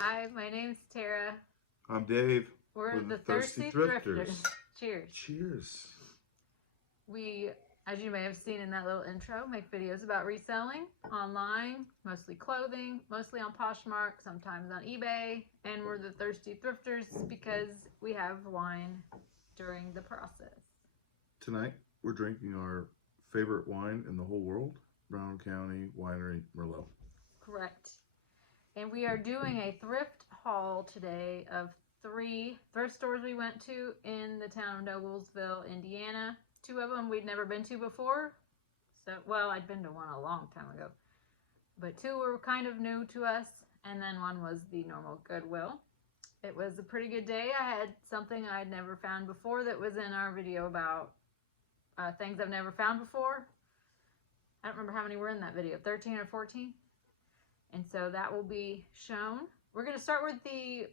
Hi, my name's Tara. I'm Dave. We're the Thirsty Thrifters. Cheers. Cheers. We, as you may have seen in that little intro, make videos about reselling online, mostly clothing, mostly on Poshmark, sometimes on eBay, and we're the Thirsty Thrifters because we have wine during the process. Tonight, we're drinking our favorite wine in the whole world, Brown County Winery Merlot. Correct. And we are doing a thrift haul today of 3 thrift stores we went to in the town of Noblesville, Indiana. 2 of them we'd never been to before. So, well, I'd been to one a long time ago. But 2 were kind of new to us. And then one was the normal Goodwill. It was a pretty good day. I had something I'd never found before that was in our video about things I've never found before. I don't remember how many were in that video, 13 or 14? And so that will be shown. We're going to start with the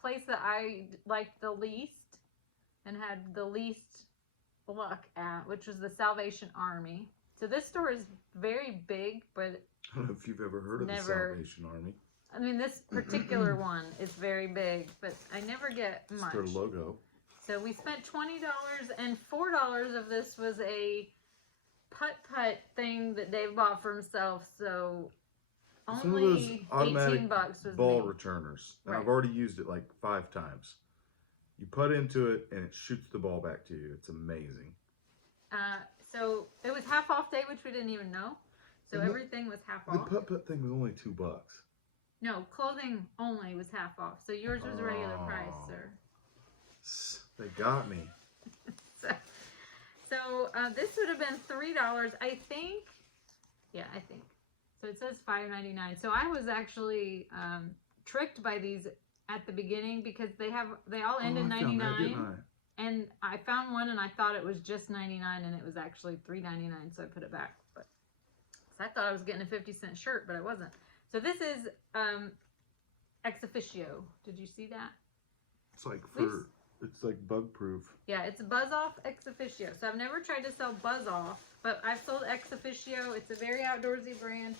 place that I liked the least and had the least luck at, which was the Salvation Army. So this store is very big, but I don't know if you've ever heard of the Salvation Army. I mean, this particular one is very big, but I never get much. It's their logo. So we spent $20, and $4 of this was a putt-putt thing that Dave bought for himself. So only $18 was ball me. returners. And Right. I've already used it like 5 times. You put into it and it shoots the ball back to you. It's amazing. So it was half off day, which we didn't even know. So And everything was half The off. putt-putt thing was only $2. No, clothing only was half off. So yours was a regular price, sir. They got me. So this would have been $3, I think. Yeah, I think. So it says $5.99. So I was actually tricked by these at the beginning because they all end in 99. And I found one and I thought it was just 99 and it was actually $3.99, so I put it back. But so I thought I was getting a 50-cent shirt, but I wasn't. So this is ex officio. Did you see that? It's like bug proof. Yeah, it's Buzz Off Ex Officio. So I've never tried to sell Buzz Off, but I've sold Ex Officio. It's a very outdoorsy brand.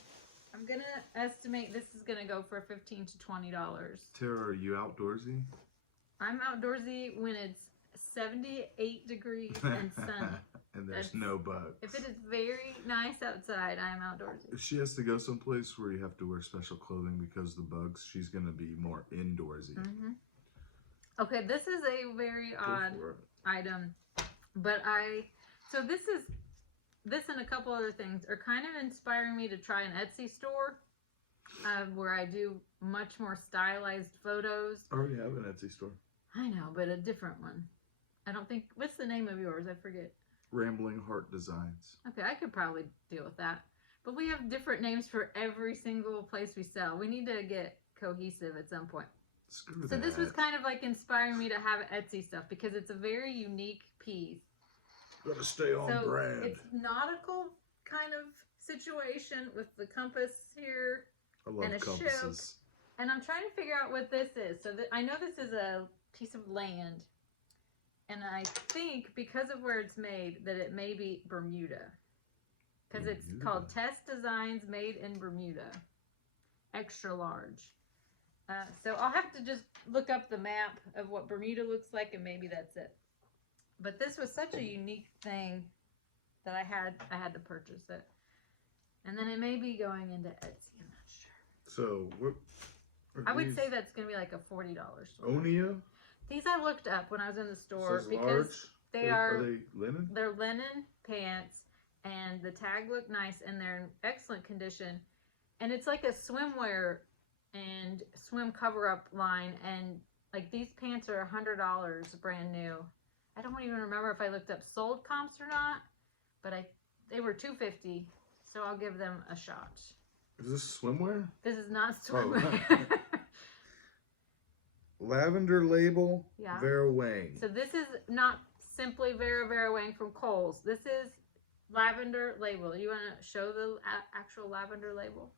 I'm going to estimate this is going to go for $15 to $20. Tara, are you outdoorsy? I'm outdoorsy when it's 78 degrees and sunny. And there's no bugs. If it is very nice outside, I am outdoorsy. If she has to go someplace where you have to wear special clothing because of the bugs, she's going to be more indoorsy. Mm-hmm. Okay, this is a very odd item, but so this and a couple other things are kind of inspiring me to try an Etsy store where I do much more stylized photos. I already have an Etsy store. I know, but a different one. I don't think, what's the name of yours? I forget. Rambling Heart Designs. Okay, I could probably deal with that. But we have different names for every single place we sell. We need to get cohesive at some point. Screw so that. This was kind of like inspiring me to have Etsy stuff because it's a very unique piece. Gotta stay on brand. It's nautical kind of situation with the compass here. I love and a compasses. ship. And I'm trying to figure out what this is. So I know this is a piece of land. And I think because of where it's made that it may be Bermuda. Because it's called Test Designs Made in Bermuda. Extra large. So I'll have to just look up the map of what Bermuda looks like and maybe that's it. But this was such a unique thing that I had to purchase it. And then it may be going into Etsy, I'm not sure. So what I would say that's going to be like a $40 store. Onia? These I looked up when I was in the store so because are they linen? They're linen pants and the tag looked nice and they're in excellent condition. And it's like a swimwear and swim cover-up line, and like these pants are $100 brand new. I don't even remember if I looked up sold comps or not, but they were $250, so I'll give them a shot. Is this swimwear? This is not swimwear. Oh. Lavender label, Yeah. Vera Wang. So this is not simply Vera Wang from Kohl's. This is lavender label. You want to show the actual lavender label?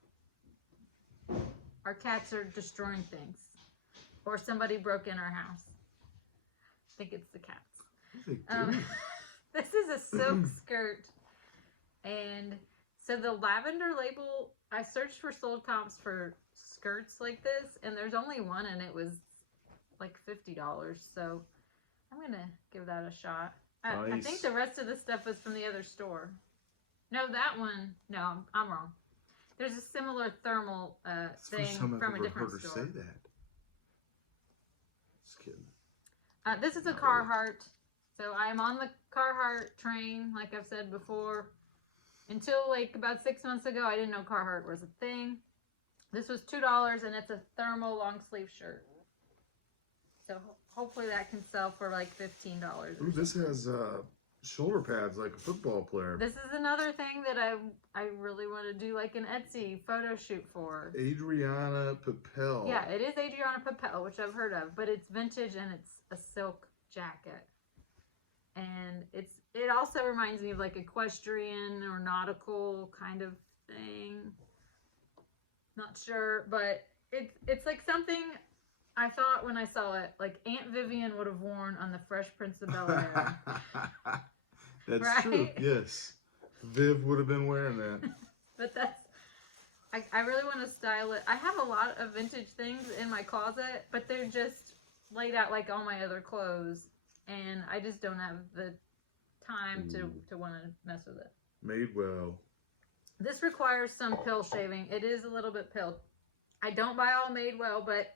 Our cats are destroying things. Or somebody broke in our house. I think it's the cats. This is a silk skirt. And so the lavender label I searched for sold comps for skirts like this, and there's only one, and it was like $50. So I'm gonna give that a shot. I Nice. think the rest of the stuff was from the other store. No, that one. No, I'm wrong. There's a similar thermal It's the thing first time I've from a ever different heard her store. say that. Just kidding. This is a Not really. Carhartt. So I'm on the Carhartt train, like I've said before. Until like about 6 months ago, I didn't know Carhartt was a thing. This was $2, and it's a thermal long sleeve shirt. So hopefully that can sell for like $15. Ooh, this has shoulder pads like a football player. This is another thing that I really want to do like an Etsy photo shoot for. Adriana Papel. Yeah, it is Adriana Papel, which I've heard of, but it's vintage and it's a silk jacket. And it also reminds me of like equestrian or nautical kind of thing. Not sure, but it's like something I thought when I saw it, like Aunt Vivian would have worn on the Fresh Prince of Bel-Air. That's Right? true. Yes, Viv would have been wearing that. But I really want to style it. I have a lot of vintage things in my closet, but they're just laid out like all my other clothes, and I just don't have the time to want to mess with it. Made well. This requires some pill shaving. It is a little bit pilled. I don't buy all made well, but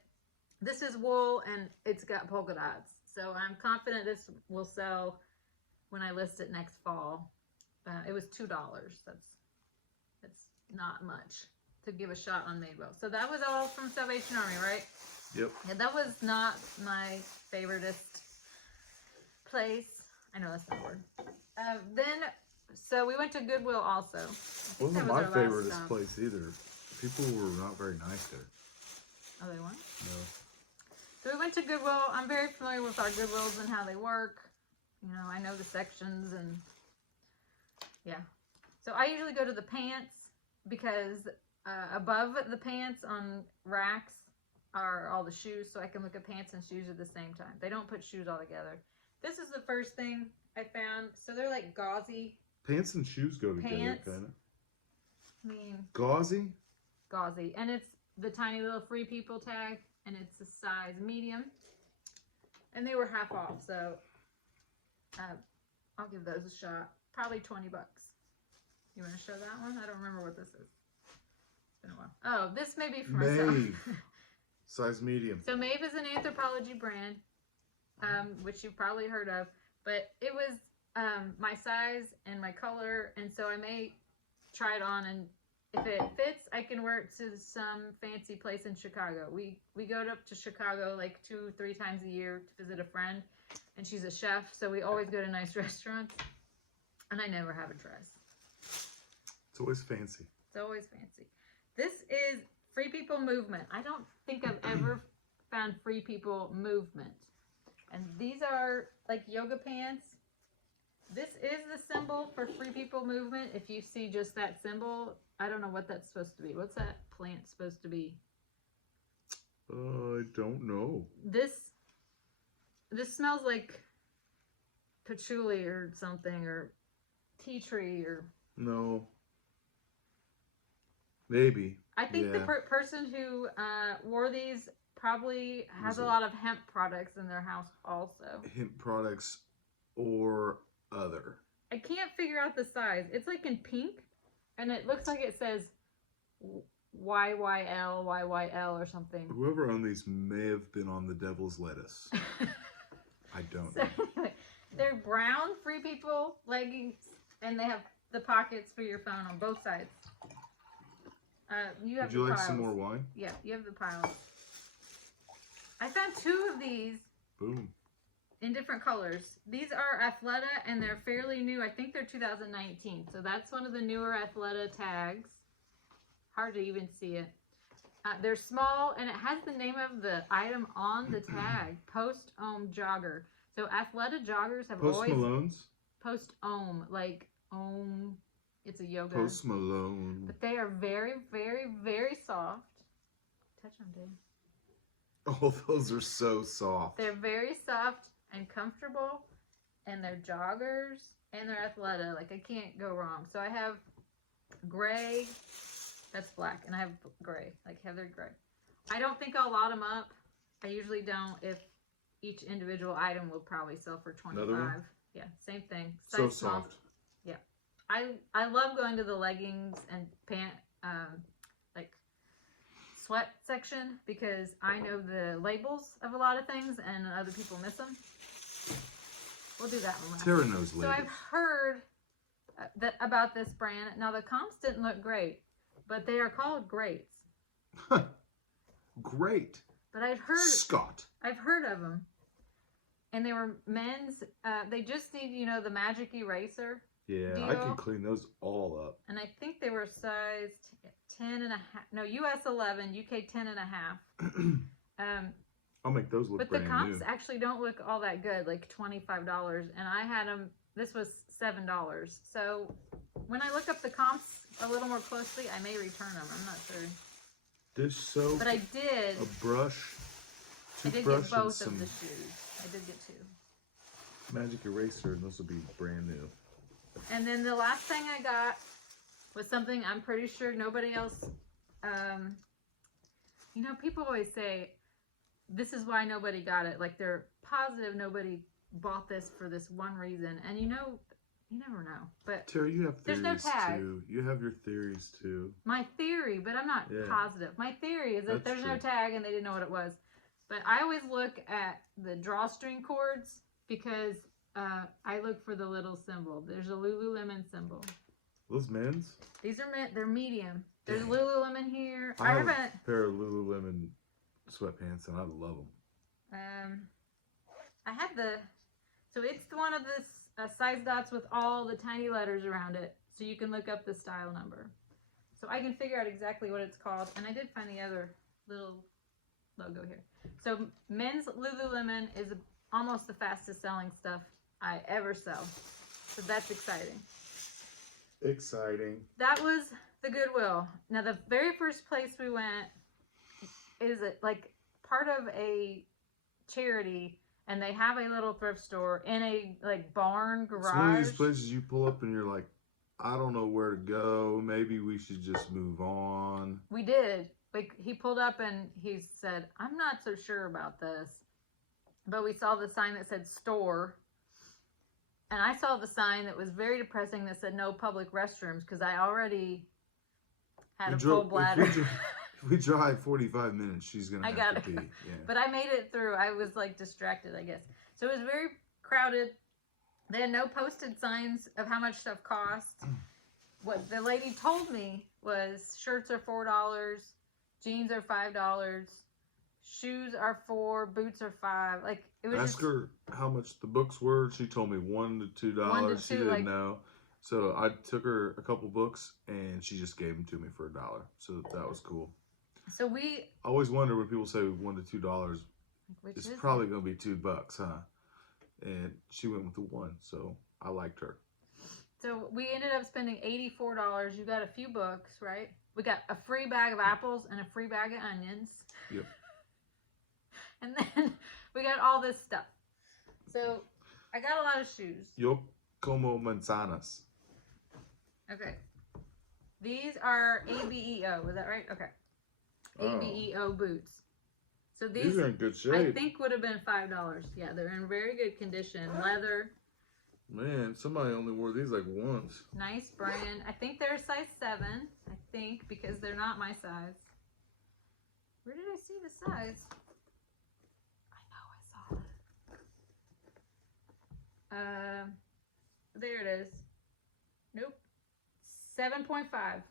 this is wool and it's got polka dots. So I'm confident this will sell when I list it next fall. It was $2. That's not much to give a shot on Madewell. So that was all from Salvation Army, right? Yep. Yeah, that was not my favoriteest place. I know that's not a word. So we went to Goodwill also. Wasn't my favoriteest place either. People were not very nice there. Oh, they weren't? No. So we went to Goodwill. I'm very familiar with our Goodwills and how they work. You know, I know the sections and yeah. So I usually go to the pants because above the pants on racks are all the shoes, so I can look at pants and shoes at the same time. They don't put shoes all together. This is the first thing I found. So they're like gauzy. Pants and shoes go together, Pants. kind of. I mean, Gauzy? gauzy. And it's the tiny little Free People tag, and it's a size medium. And they were half off, so I'll give those a shot. Probably $20. You want to show that one? I don't remember what this is. It's been a while. Oh, this may be for myself. Maeve. Size medium. So Maeve is an Anthropologie brand, which you've probably heard of. But it was my size and my color, and so I may try it on, and if it fits, I can wear it to some fancy place in Chicago. We go up to Chicago like 2-3 times a year to visit a friend, and she's a chef, so we always go to nice restaurants, and I never have a dress. It's always fancy. It's always fancy. This is Free People Movement. I don't think I've ever found Free People Movement. And these are like yoga pants. This is the symbol for Free People Movement. If you see just that symbol, I don't know what that's supposed to be. What's that plant supposed to be? I don't know. This smells like patchouli or something, or tea tree, or... No. Maybe. I think Yeah. the person who wore these probably has a lot of hemp products in their house also. Hemp products or other. I can't figure out the size. It's like in pink, and it looks like it says YYL, YYL or something. Whoever owned these may have been on the devil's lettuce. I don't know. So anyway, they're brown Free People leggings, and they have the pockets for your phone on both sides. You have Would you like piles. some more wine? Yeah, you have the piles. I found 2 of these. Boom. In different colors. These are Athleta, and they're fairly new. I think they're 2019. So that's one of the newer Athleta tags. Hard to even see it. They're small, and it has the name of the item on the tag. Post-Ohm Jogger. So Athleta joggers have Post always... Malone's? Post-Ohm. Like Ohm. It's a yoga. Post Malone. But they are very, very, very soft. Touch them, dude. Oh, those are so soft. They're very soft and comfortable, and they're joggers, and they're Athleta. Like, I can't go wrong. So I have gray That's black, and I have gray, like Heather gray. I don't think I'll lot them up. I usually don't. If each individual item will probably sell for $25. Yeah, same thing. So Size small. soft. Yeah, I love going to the leggings and pant like sweat section because I know the labels of a lot of things and other people miss them. We'll do that one last. Tara knows labels. So I've heard about this brand. Now the comps didn't look great, but they are called Greats. Great. But I've heard of them, and they were men's. They just need, you know, the magic eraser. Yeah, deal. I can clean those all up. And I think they were sized 10 and a half. No, US 11, UK 10 and a half. I'll make those look but brand the comps new. actually don't look all that good, like $25, and I had them. This was $7. So when I look up the comps a little more closely, I may return them. I'm not sure. Dish soap. But I did. A brush. I did Toothbrush get and both some of the shoes. I did get 2. magic eraser, and those will be brand new. And then the last thing I got was something I'm pretty sure nobody else. You know, people always say this is why nobody got it. Like they're positive nobody bought this for this one reason, and you know, you never know. But Tara, you have there's theories no tag. too. You have your theories too. My theory, but I'm not positive. My theory is that That's there's no tag and they didn't know what it was. But I always look at the drawstring cords because I look for the little symbol. There's a Lululemon symbol. Those men's? These are they're medium. There's Lululemon here. I have a pair of Lululemon sweatpants, and I love them. I had so it's one of this size dots with all the tiny letters around it, so you can look up the style number. So I can figure out exactly what it's called, and I did find the other little logo here. So men's Lululemon is almost the fastest selling stuff I ever sell. So that's exciting. Exciting. That was the Goodwill. Now the very first place we went is like part of a charity, and they have a little thrift store in a like barn garage. It's one of these places you pull up and you're like, I don't know where to go. Maybe we should just move on. We did. Like he pulled up and he said, I'm not so sure about this. But we saw the sign that said store. And I saw the sign that was very depressing that said no public restrooms because I already had a full bladder. If we drive 45 minutes, she's going to have to pee. Yeah. But I made it through. I was like distracted, I guess. So it was very crowded. They had no posted signs of how much stuff cost. What the lady told me was shirts are $4, jeans are $5, shoes are $4, boots are $5. Like it was. Ask her how much the books were. She told me $1 to $2. $1 to $2, she didn't know. So I took her a couple books and she just gave them to me for $1. So that was cool. So we I always wonder when people say $1 to $2, it's probably going to be $2, huh? And she went with the 1, so I liked her. So we ended up spending $84. You got a few books, right? We got a free bag of apples and a free bag of onions. Yep. And then we got all this stuff. So I got a lot of shoes. Yo como manzanas. Okay. These are ABEO. Was that right? Okay. ABEO boots. So these are in good shape. I think would have been $5. Yeah, they're in very good condition. Leather. Man, somebody only wore these like once. Nice brand. I think they're a size 7. I think because they're not my size. Where did I see the size? I know I saw it. There it is. Nope. 7.5.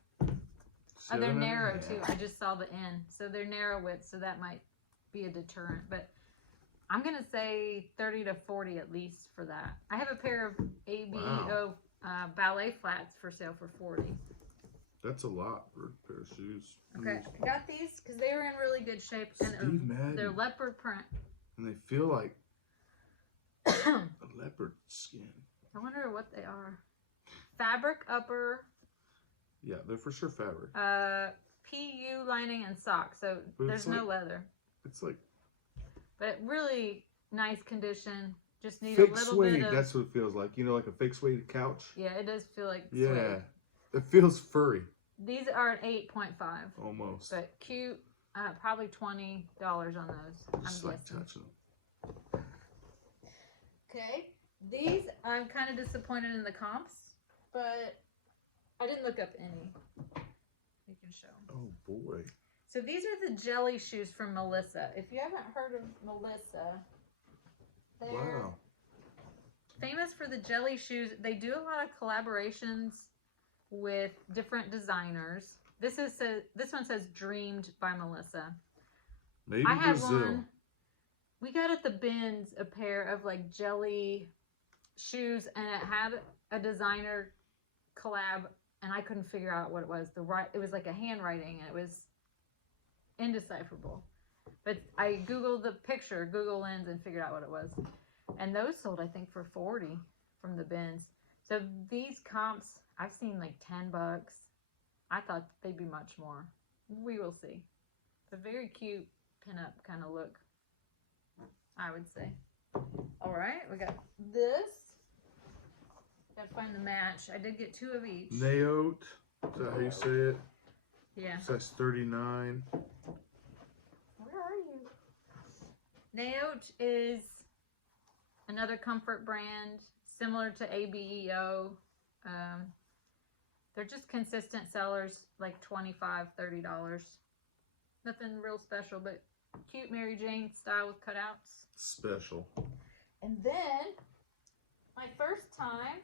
Oh, they're narrow too. I just saw the end. So they're narrow width, so that might be a deterrent. But I'm going to say 30 to 40 at least for that. I have a pair of ABEO ballet flats for sale for 40. That's a lot for a pair of shoes. Okay, I got these because they were in really good shape. And they're leopard print. And they feel like a leopard skin. I wonder what they are. Fabric upper. Yeah, they're for sure fabric. PU lining and socks, so there's no leather. It's like. But really nice condition. Just need fake a little suede, bit of. That's what it feels like. You know, like a fake suede couch. Yeah, it does feel like yeah, suede. It feels furry. These are an 8.5. Almost. But cute. Probably $20 on those. Just I'm like guessing. touching them. Okay. These, I'm kind of disappointed in the comps, but I didn't look up any. You can show them. Oh, boy. So these are the jelly shoes from Melissa. If you haven't heard of Melissa, they're famous for the jelly shoes. They do a lot of collaborations with different designers. This one says "Dreamed" by Melissa. Maybe I had Brazil. one. We got at the bins a pair of like jelly shoes, and it had a designer collab, and I couldn't figure out what it was. It was like a handwriting, and it was indecipherable. But I googled the picture, Google Lens, and figured out what it was. And those sold, I think, for $40 from the bins. So these comps, I've seen like $10. I thought they'd be much more. We will see. It's a very cute pinup kind of look, I would say. All right, we got this. Gotta find the match. I did get 2 of each. Naote. Is that how you say it? Yeah. Size 39. Where are you? Naote is another comfort brand, similar to ABEO. They're just consistent sellers, like $25, $30. Nothing real special, but cute Mary Jane style with cutouts. Special. And then, my first time,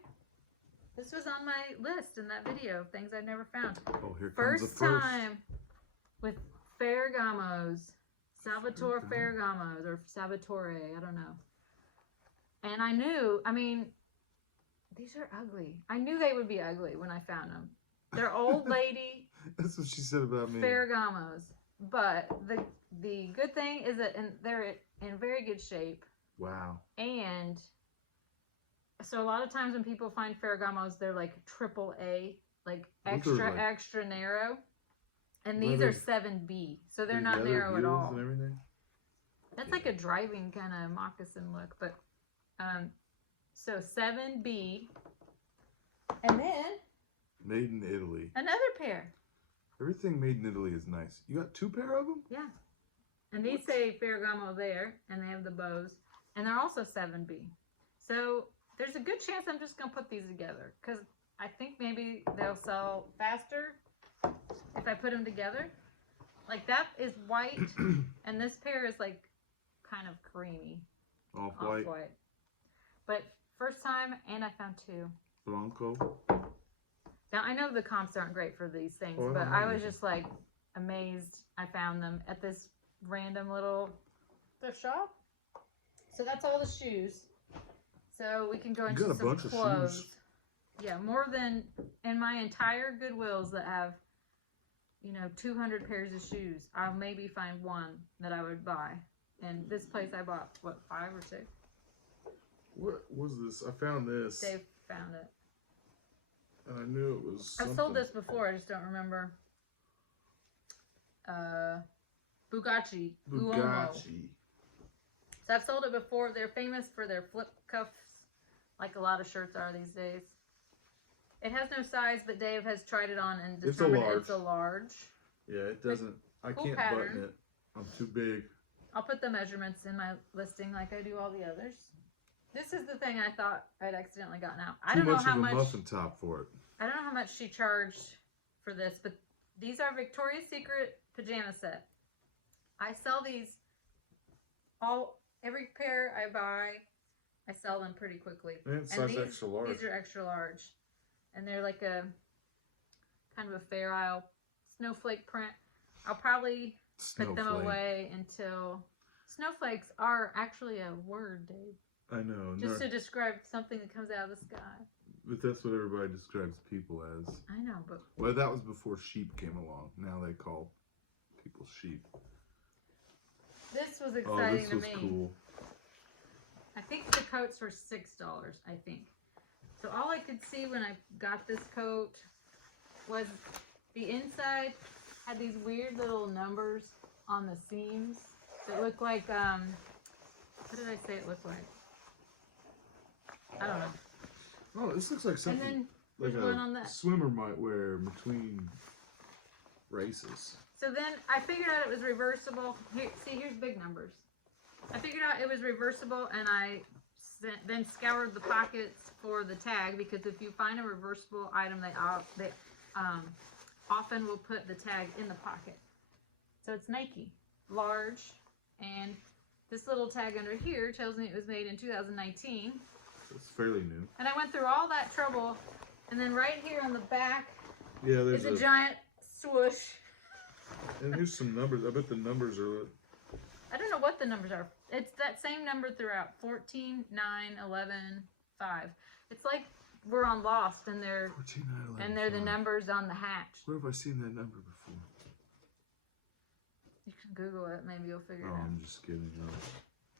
this was on my list in that video of things I've never found. Oh, here comes the first. Time with Ferragamos. Salvatore Ferragamos, or Salvatore, I don't know. And I knew, I mean, these are ugly. I knew they would be ugly when I found them. They're old lady. That's what she said about me. Ferragamos. But the good thing is that they're in very good shape. Wow. And so a lot of times when people find Ferragamos, they're like AAA, like extra narrow. And these are 7B, so they're not narrow at all. And everything? That's like a driving kind of moccasin look, but so 7B, and then made in Italy. Another pair. Everything made in Italy is nice. You got 2 pair of them? Yeah. And these say Ferragamo there, and they have the bows, and they're also 7B. So there's a good chance I'm just gonna put these together because I think maybe they'll sell faster if I put them together. Like that is white, and this pair is like kind of creamy. Off-white. But first time, and I found 2. Blanco. Now, I know the comps aren't great for these things, but I was just like amazed I found them at this random little thrift shop. So that's all the shoes. So we can go into some bunch clothes. Of shoes. Yeah, more than in my entire Goodwills that have, 200 pairs of shoes. I'll maybe find one that I would buy. And this place I bought, 5 or 6? What was this? I found this. Dave found it. And I knew it was something. I've sold this before, I just don't remember. Bugatti. Uomo. So I've sold it before. They're famous for their flip cuffs, like a lot of shirts are these days. It has no size, but Dave has tried it on and determined it's a large. Yeah, it doesn't. I can't button it. I'm too big. I'll put the measurements in my listing like I do all the others. This is the thing I thought I'd accidentally gotten out. I don't know how much. Too much of a muffin top for it. I don't know how much she charged for this, but these are Victoria's Secret pajama set. I sell these every pair I buy. I sell them pretty quickly. And size extra large. These are extra large, and they're like a kind of a Fair Isle snowflake print. I'll probably put them away until snowflakes are actually a word, Dave. I know. Just to describe something that comes out of the sky. But that's what everybody describes people as. I know, but... Well, that was before sheep came along. Now they call people sheep. This was exciting to me. This was cool. I think the coats were $6, I think. So all I could see when I got this coat was the inside had these weird little numbers on the seams that looked like, what did I say it looked like? I don't know. Oh, this looks like something like a swimmer might wear between races. So then I figured out it was reversible. Here, see, here's big numbers. I figured out it was reversible, and I then scoured the pockets for the tag, because if you find a reversible item, they often will put the tag in the pocket. So it's Nike, large, and this little tag under here tells me it was made in 2019. It's fairly new. And I went through all that trouble, and then right here on the back there's is a giant swoosh. And here's some numbers. I bet the numbers are... I don't know what the numbers are. It's that same number throughout. 14, 9, 11, 5. It's like we're on Lost, and they're 14, 9, 11, and they're 5. the numbers on the hatch. Where have I seen that number before? You can Google it. Maybe you'll figure it out. I'm just kidding.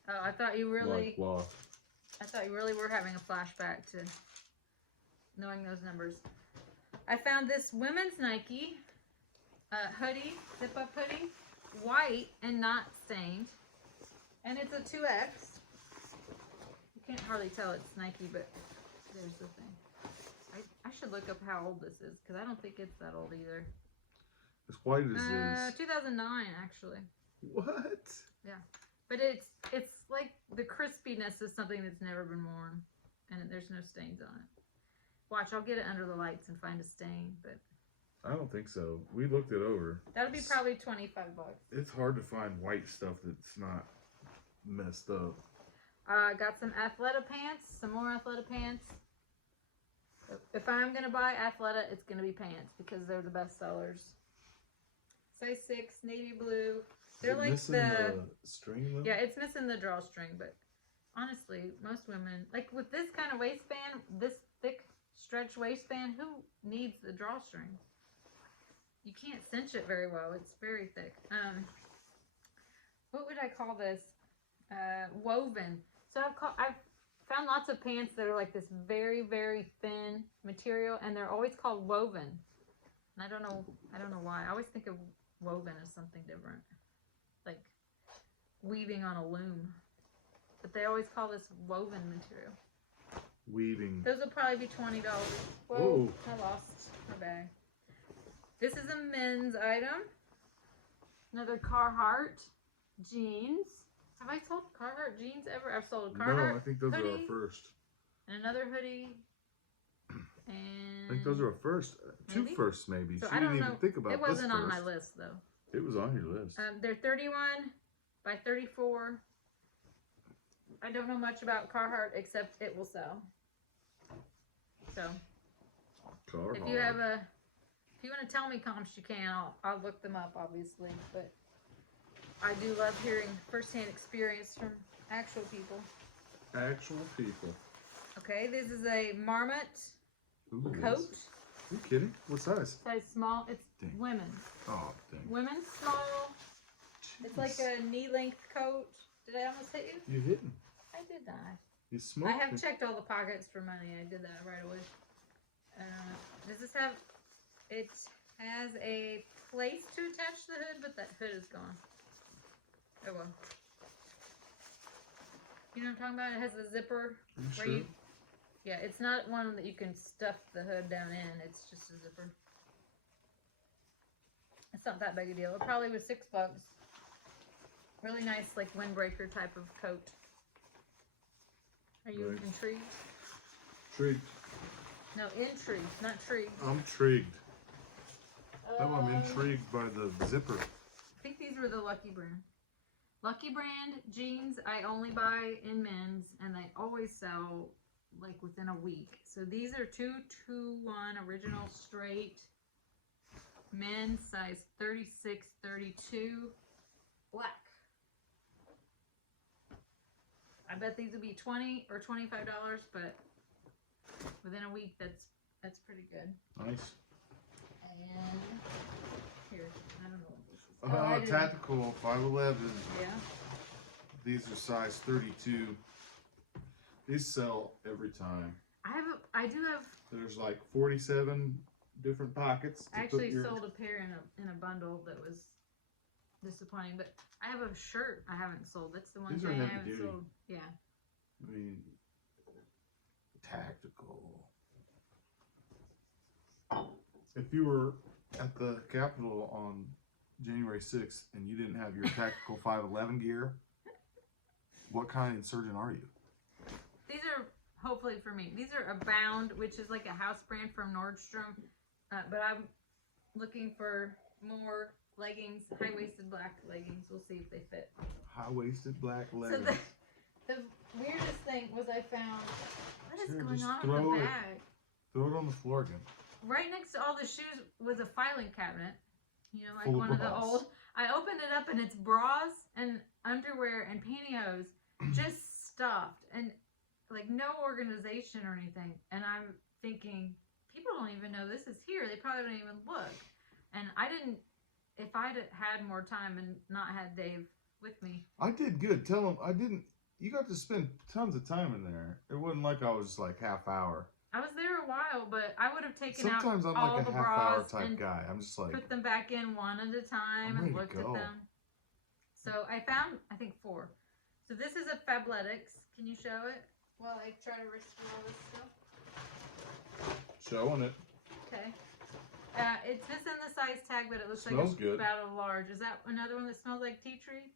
Oh, I thought you really... Lost. I thought you really were having a flashback to knowing those numbers. I found this women's Nike hoodie, zip-up hoodie, white and not stained, and it's a 2X. You can't hardly tell it's Nike, but there's the thing. I should look up how old this is, because I don't think it's that old either. As white as this. 2009, actually. What? Yeah. But it's like the crispiness of something that's never been worn, and there's no stains on it. Watch, I'll get it under the lights and find a stain, but I don't think so. We looked it over. That'll be probably 25 bucks. It's hard to find white stuff that's not messed up. Got some Athleta pants, some more Athleta pants. If I'm gonna buy Athleta, it's gonna be pants because they're the best sellers. Size 6, navy blue. They're like the string though? Yeah, it's missing the drawstring, but honestly, most women, like with this kind of waistband, this thick stretch waistband, who needs the drawstring? You can't cinch it very well. It's very thick. What would I call this? Woven. So I've found lots of pants that are like this very, very thin material, and they're always called woven. And I don't know why. I always think of woven as something different, like weaving on a loom. But they always call this woven material. Weaving. Those will probably be $20. Whoa, I lost my bag. This is a men's item. Another Carhartt jeans. Have I sold Carhartt jeans ever? I've sold a Carhartt. No, I think those hoodie, are our first. And another hoodie. And I think those are our first. Two firsts, maybe. So she I don't didn't know. even think about it this wasn't on my first. list though. It was on your list. They're 31 by 34. I don't know much about Carhartt except it will sell. So Carhartt. if you want to tell me comps, you can. I'll look them up, obviously. But I do love hearing firsthand experience from actual people. Actual people. Okay, this is a Marmot coat. Are you kidding? What size? Size small. It's women. Oh, dang. Women's small. Jeez. It's like a knee-length coat. Did I almost hit you? You didn't. I did not. You smoked. I have checked all the pockets for money. I did that right away. Does this have... It has a place to attach the hood, but that hood is gone. Oh well. You know what I'm talking about? It has a zipper. Are you sure? Yeah, it's not one that you can stuff the hood down in. It's just a zipper. It's not that big a deal. It probably was $6. Really nice, like windbreaker type of coat. Are you intrigued? Intrigued. No, intrigued, not intrigued. I'm intrigued. No, I'm intrigued by the zipper. I think these were the Lucky Brand. Lucky Brand jeans I only buy in men's, and they always sell like within a week. So these are 221 original straight men's size 36, 32 black. I bet these would be $20 or $25, but within a week that's pretty good. Nice. And here, I don't know what this is. Tactical 511. Yeah. These are size 32. These sell every time. I do have. There's like 47 different pockets. I actually sold a pair in a bundle that was disappointing, but I have a shirt I haven't sold. That's the one These thing are I heavy haven't duty. sold. Yeah. I mean, tactical. If you were at the Capitol on January 6th and you didn't have your tactical 511 gear, what kind of insurgent are you? These are hopefully for me. These are Abound, which is like a house brand from Nordstrom. But I'm looking for more leggings, high-waisted black leggings. We'll see if they fit. High-waisted black leggings. So the weirdest thing was I found, what is going on in the bag? Throw it on the floor again. Right next to all the shoes was a filing cabinet. You know, like full one of the old. I opened it up and it's bras and underwear and pantyhose just stuffed and like no organization or anything. And I'm thinking, people don't even know this is here. They probably don't even look. And I didn't, if I'd had more time and not had Dave with me. I did good. Tell him I didn't. You got to spend tons of time in there. It wasn't like I was like half hour. I was there a while, but I would have taken Sometimes out I'm all like the a half bras hour type and guy. I'm just like put them back in one at a time and looked at them. So I found, I think 4. So this is a Fabletics. Can you show it? While I try to restore all this stuff. Showing it. Okay. It's missing the size tag, but it looks smells like it's good. about a large. Is that another one that smells like tea tree?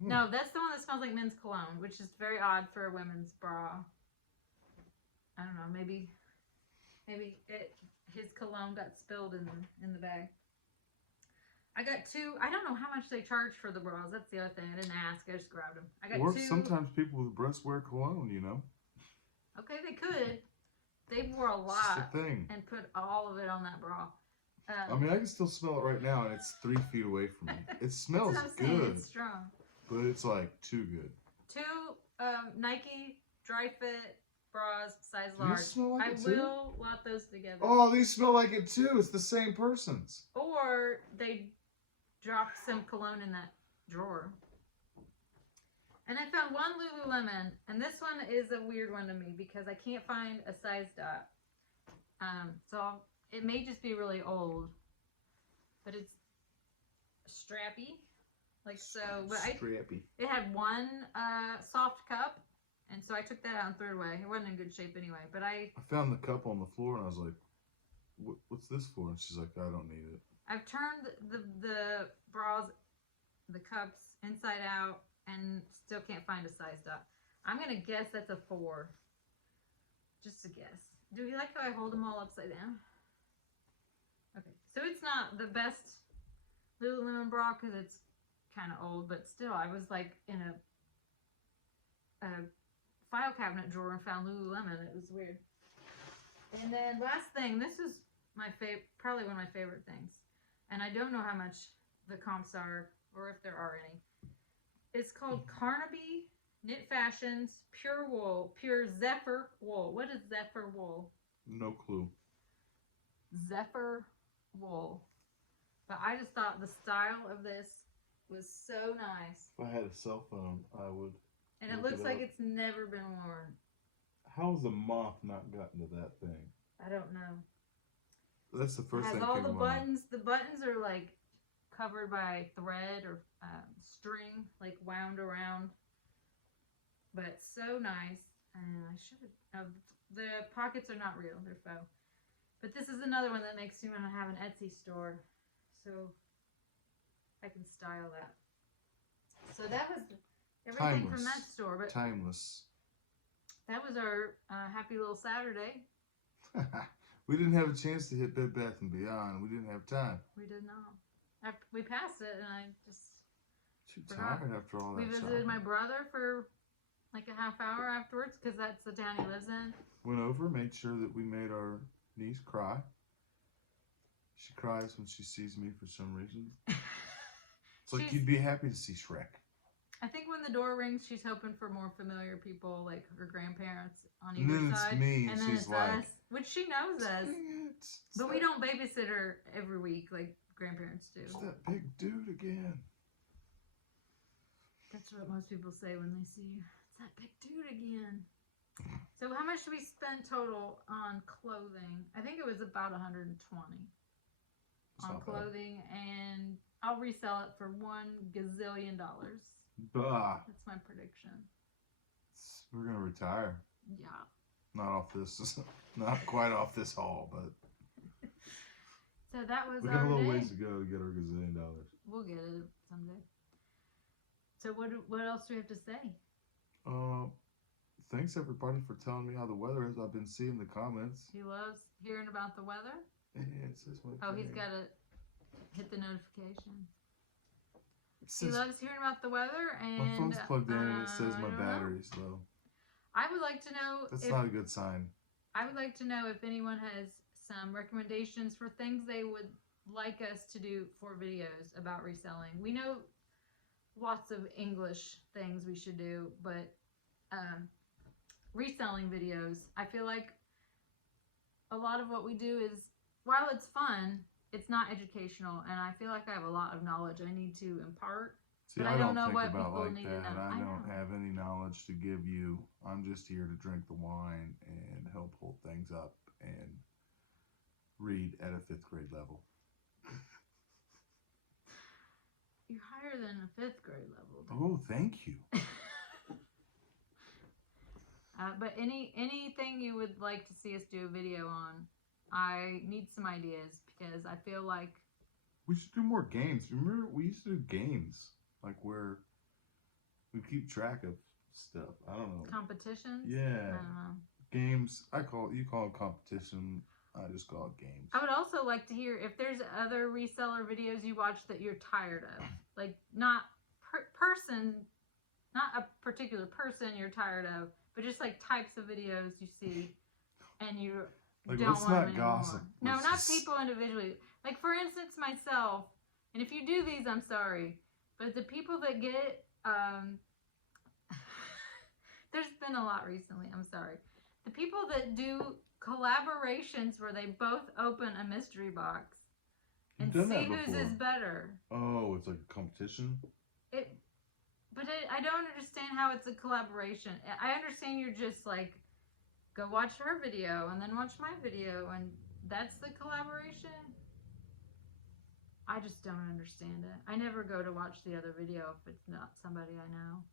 No, that's the one that smells like men's cologne, which is very odd for a women's bra. I don't know. Maybe his cologne got spilled in the bag. I got 2. I don't know how much they charge for the bras. That's the other thing. I didn't ask. I just grabbed them. I got 2. Sometimes people with breasts wear cologne, you know. Okay, they could. They wore a lot and put all of it on that bra. I mean, I can still smell it right now, and it's 3 feet away from me. It smells good. It's strong. But it's like too good. 2 Nike Dry Fit bras, size large. These smell like I it too? will lot those together. Oh, these smell like it too. It's the same person's. Or they dropped some cologne in that drawer. And I found one Lululemon, and this one is a weird one to me because I can't find a size dot. So it may just be really old, but it's strappy, like so. But it had one soft cup, and so I took that out and threw it away. It wasn't in good shape anyway. But I found the cup on the floor, and I was like, "What's this for?" And she's like, "I don't need it." I've turned the bras, the cups inside out, and still can't find a size dot. I'm gonna guess that's a 4. Just a guess. Do you like how I hold them all upside down? Okay, so it's not the best Lululemon bra because it's kind of old, but still, I was like in a file cabinet drawer and found Lululemon. It was weird. And then last thing, this is my probably one of my favorite things, and I don't know how much the comps are or if there are any. It's called Carnaby Knit Fashions Pure Wool, Pure Zephyr Wool. What is Zephyr Wool? No clue. Zephyr Wool. But I just thought the style of this was so nice. If I had a cell phone, I would. And it looks like it's never been worn. How's a moth not gotten to that thing? I don't know. That's the first thing. It has all the buttons. The buttons are like covered by thread or string, like wound around. But it's so nice. And I should have. The pockets are not real; they're faux. But this is another one that makes me want to have an Etsy store, so I can style that. So that was everything from that store. But timeless. That was our happy little Saturday. We didn't have a chance to hit Bed Bath & Beyond. We didn't have time. We did not. We passed it, and I just too tired after all that. We visited my brother for like a half hour afterwards because that's the town he lives in. Went over, made sure that we made our niece cry. She cries when she sees me for some reason. It's like you'd be happy to see Shrek. I think when the door rings, she's hoping for more familiar people, like her grandparents on either side. It's me, and then she's it's like, us, which she knows us. But we don't babysit her every week like grandparents do. It's that big dude again. That's what most people say when they see you. It's that big dude again. So how much did we spend total on clothing? I think it was about $120 on clothing, and I'll resell it for $1 gazillion. Bah. That's my prediction. We're gonna retire. Yeah. Not off this, not quite off this haul, but. So that was we our got a little day. ways to go to get our $1,000,000. We'll get it someday. So what else do we have to say? Thanks everybody for telling me how the weather is. I've been seeing the comments. He loves hearing about the weather. Yeah, it says my he's got to hit the notification. He loves hearing about the weather, and my phone's plugged in and it says my battery's low. I would like to know. That's not a good sign. I would like to know if anyone has some recommendations for things they would like us to do for videos about reselling. We know lots of English things we should do, but reselling videos, I feel like a lot of what we do is, while it's fun, it's not educational, and I feel like I have a lot of knowledge I need to impart. See, but I don't know think what about people need to know. I don't have any knowledge to give you. I'm just here to drink the wine and help hold things up and read at a 5th grade level. You're higher than a 5th grade level. Oh, thank you. But anything you would like to see us do a video on, I need some ideas, because I feel like we should do more games. Remember, we used to do games like where we keep track of stuff. I don't know. Competitions? Yeah. I don't know. Games. You call it competition. I just call it games. I would also like to hear if there's other reseller videos you watch that you're tired of. Like, not a particular person you're tired of, but just like types of videos you see and you like, don't let's want not them gossip. No, not people individually. Like, for instance, myself, and if you do these, I'm sorry, but the people that get, there's been a lot recently, I'm sorry. The people that do collaborations where they both open a mystery box and see whose is better. Oh, it's like a competition? But I don't understand how it's a collaboration. I understand you're just like, go watch her video and then watch my video, and that's the collaboration. I just don't understand it. I never go to watch the other video if it's not somebody I know.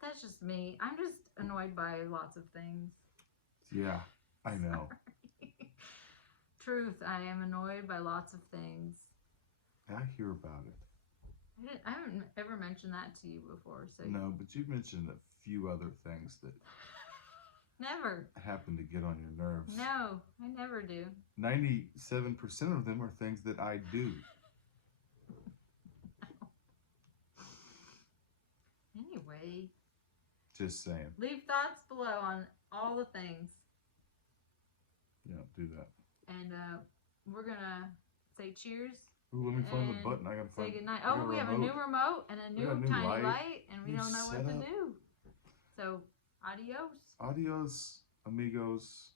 But that's just me. I'm just annoyed by lots of things. Yeah, I know. Truth, I am annoyed by lots of things. I hear about it. I haven't ever mentioned that to you before. So no, but you've mentioned a few other things that never happen to get on your nerves. No, I never do. 97% of them are things that I do. Anyway. Just saying. Leave thoughts below on all the things. Yeah, do that. And we're going to say cheers. Ooh, let me find the button. I gotta find. Say goodnight. Oh, we have a new remote and a new tiny light, and we don't know what to do. So, adios. Adios, amigos.